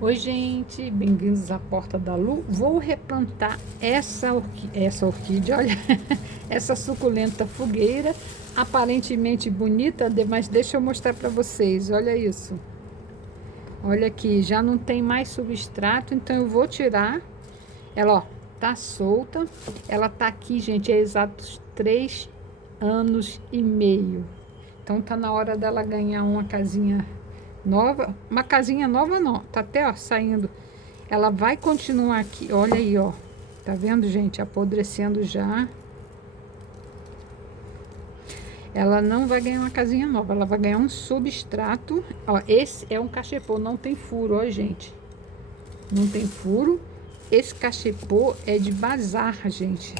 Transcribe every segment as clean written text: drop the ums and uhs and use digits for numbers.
Oi, gente, bem-vindos à Porta da Lu. Vou replantar essa orquídea, olha, essa suculenta fogueira, aparentemente bonita, mas deixa eu mostrar para vocês, olha isso. Olha aqui, já não tem mais substrato, então eu vou tirar. Ela, ó, tá solta. Ela tá aqui, gente, há exatos 3 anos e meio. Então tá na hora dela ganhar uma casinha nova, uma casinha nova não, tá até ó, saindo. Ela vai continuar aqui, olha aí, ó. Tá vendo, gente? Apodrecendo já. Ela não vai ganhar uma casinha nova, ela vai ganhar um substrato. Ó, esse é um cachepô, não tem furo, ó, gente. Não tem furo. Esse cachepô é de bazar, gente.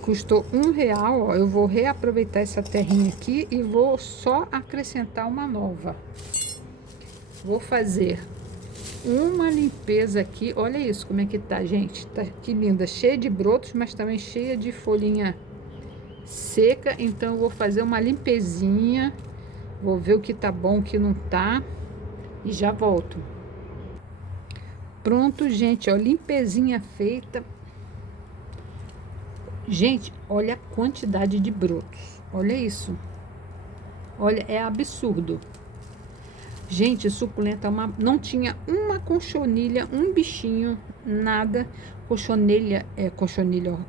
Custou R$1, ó. Eu vou reaproveitar essa terrinha aqui e vou só acrescentar uma nova. Vou fazer uma limpeza aqui. Olha isso, como é que tá, gente. Tá que linda, cheia de brotos, mas também cheia de folhinha seca. Então eu vou fazer uma limpezinha. Vou ver o que tá bom, o que não tá. E já volto. Pronto, gente, ó, limpezinha feita. Gente, olha a quantidade de brotos. Olha isso. Olha, é absurdo. Gente, suculenta, não tinha uma cochonilha, um bichinho, nada. Cochonilha,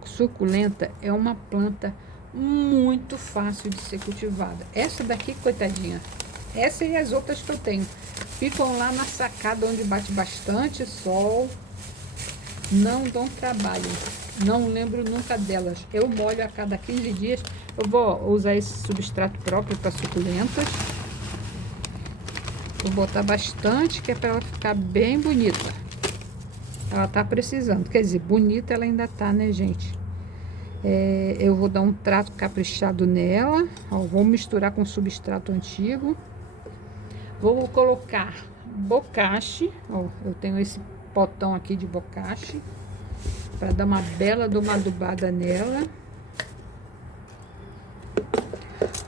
suculenta é uma planta muito fácil de ser cultivada. Essa daqui, coitadinha, essa e as outras que eu tenho, ficam lá na sacada onde bate bastante sol, não dão trabalho. Não lembro nunca delas. Eu molho a cada 15 dias. Eu vou usar esse substrato próprio para suculentas. Vou botar bastante, que é para ela ficar bem bonita. Ela tá precisando. Quer dizer, bonita ela ainda tá, né, gente? Eu vou dar um trato caprichado nela. Ó, vou misturar com substrato antigo. Vou colocar bocache. Ó, eu tenho esse potão aqui de bocache, para dar uma bela de uma adubada nela.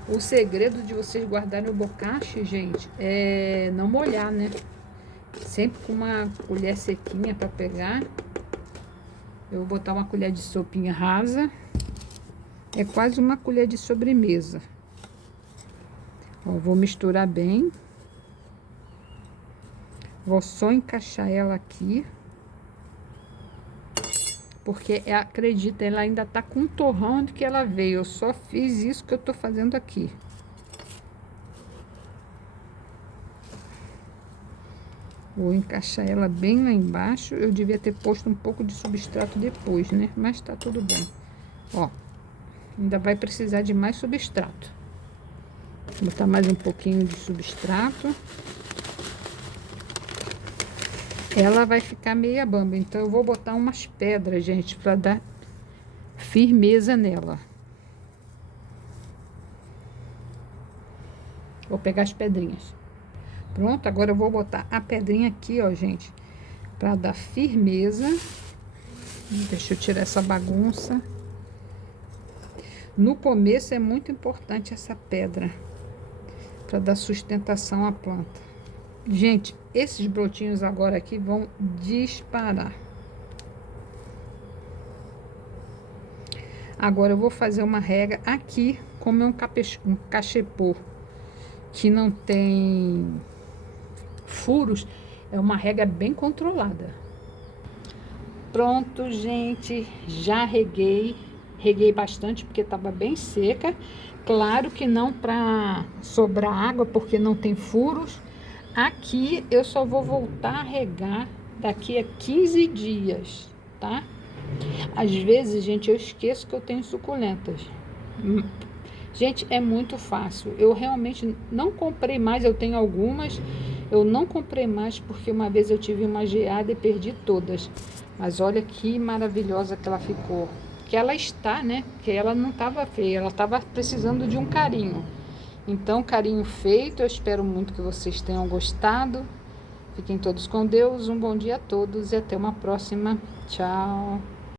O segredo de vocês guardarem o bocache, gente, é não molhar, né? Sempre com uma colher sequinha para pegar. Eu vou botar uma colher de sopinha rasa. É quase uma colher de sobremesa. Ó, vou misturar bem. Vou só encaixar ela aqui. Porque, acredita, ela ainda tá com um torrão de que ela veio. Eu só fiz isso que eu tô fazendo aqui. Vou encaixar ela bem lá embaixo. Eu devia ter posto um pouco de substrato depois, né? Mas tá tudo bem. Ó, ainda vai precisar de mais substrato. Vou botar mais um pouquinho de substrato. Ela vai ficar meia bamba, então eu vou botar umas pedras, gente, para dar firmeza nela. Vou pegar as pedrinhas. Pronto, agora eu vou botar a pedrinha aqui, ó, gente, para dar firmeza. Deixa eu tirar essa bagunça. No começo é muito importante essa pedra, para dar sustentação à planta. Gente, esses brotinhos agora aqui vão disparar. Agora eu vou fazer uma rega aqui, como é um cachepô que não tem furos, é uma rega bem controlada. Pronto, gente, já reguei bastante porque estava bem seca. Claro que não para sobrar água, porque não tem furos. Aqui eu só vou voltar a regar daqui a 15 dias, tá? Às vezes, gente, eu esqueço que eu tenho suculentas. Gente, é muito fácil. Eu realmente não comprei mais, eu tenho algumas. Eu não comprei mais porque uma vez eu tive uma geada e perdi todas. Mas olha que maravilhosa que ela ficou. Que ela está, né? Que ela não estava feia, ela estava precisando de um carinho. Então, carinho feito, eu espero muito que vocês tenham gostado. Fiquem todos com Deus, um bom dia a todos e até uma próxima. Tchau!